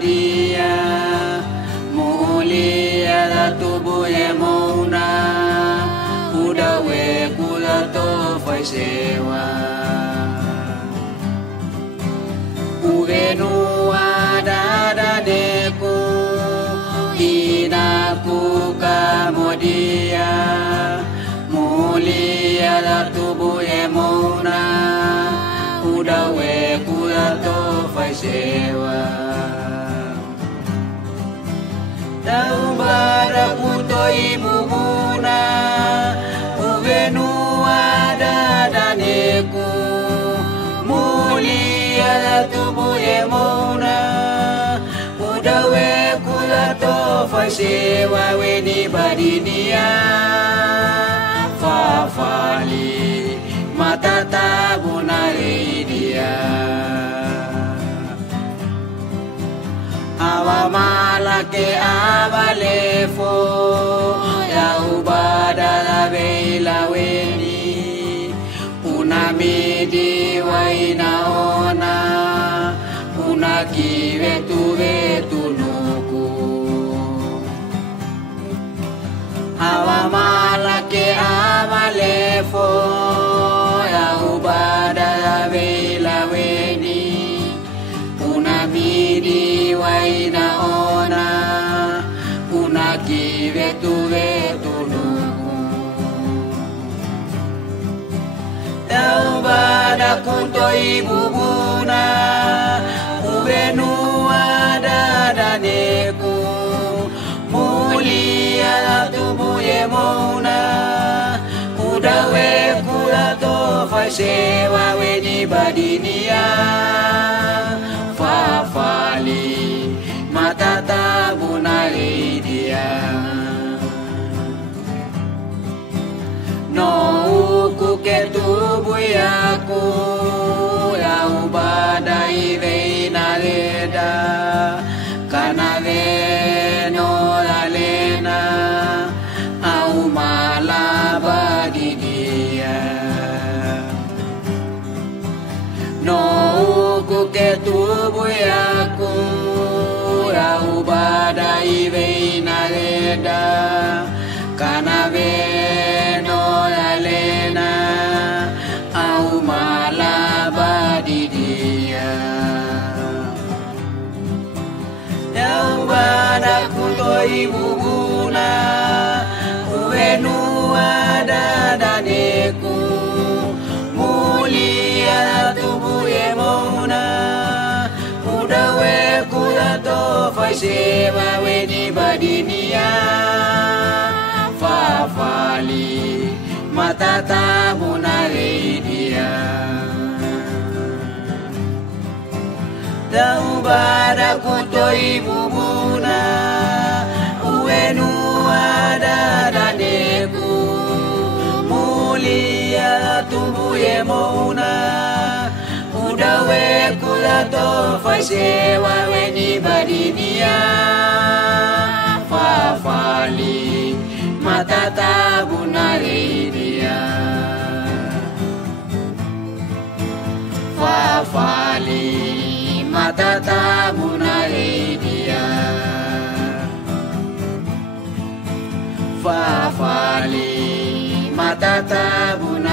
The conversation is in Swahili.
badia mulia la tubu ye mona udawe kula to fai sewa uvenu ada deku inaku kamodia mulia la tubu ye mona udawe kula to fai sewa tau bara kutoi mumuna uvenu ada daneku mulia la tubu ye mona udawe kula to fai sewa weni badinia fafali matata bunaridia awa malake abalefo ya ubada la beila weni unamidi wainaona unakiwe tuwe tunuku awa malake abalefo ya ubada la beila weni unamidi wainaona unakiwe tuwe tunuku taubada kutoi bubuna uvenu ada daneku mulia tubu ye mona udawe kula to fai sewa weni badinia fafali matata bunaridia no uku ketubu yaku ya ubada iveina leda kanave no lalena au malabadidia no uku ketubu yaku ya ubada iveina leda kanave no lalena au malabadidia ya ubada kutoi bubuna uvenu ada daneku mulia tubu ye mona udawe kula to fai sewa weni badinia fafali matata bunaridia tau bara kutoi bubuna uenu ada daneku mulia tubu ye mona udawe kula to fai sewa weni badinia fafali matata bunaridia fafali matata bunaridia fafali matata bunaridia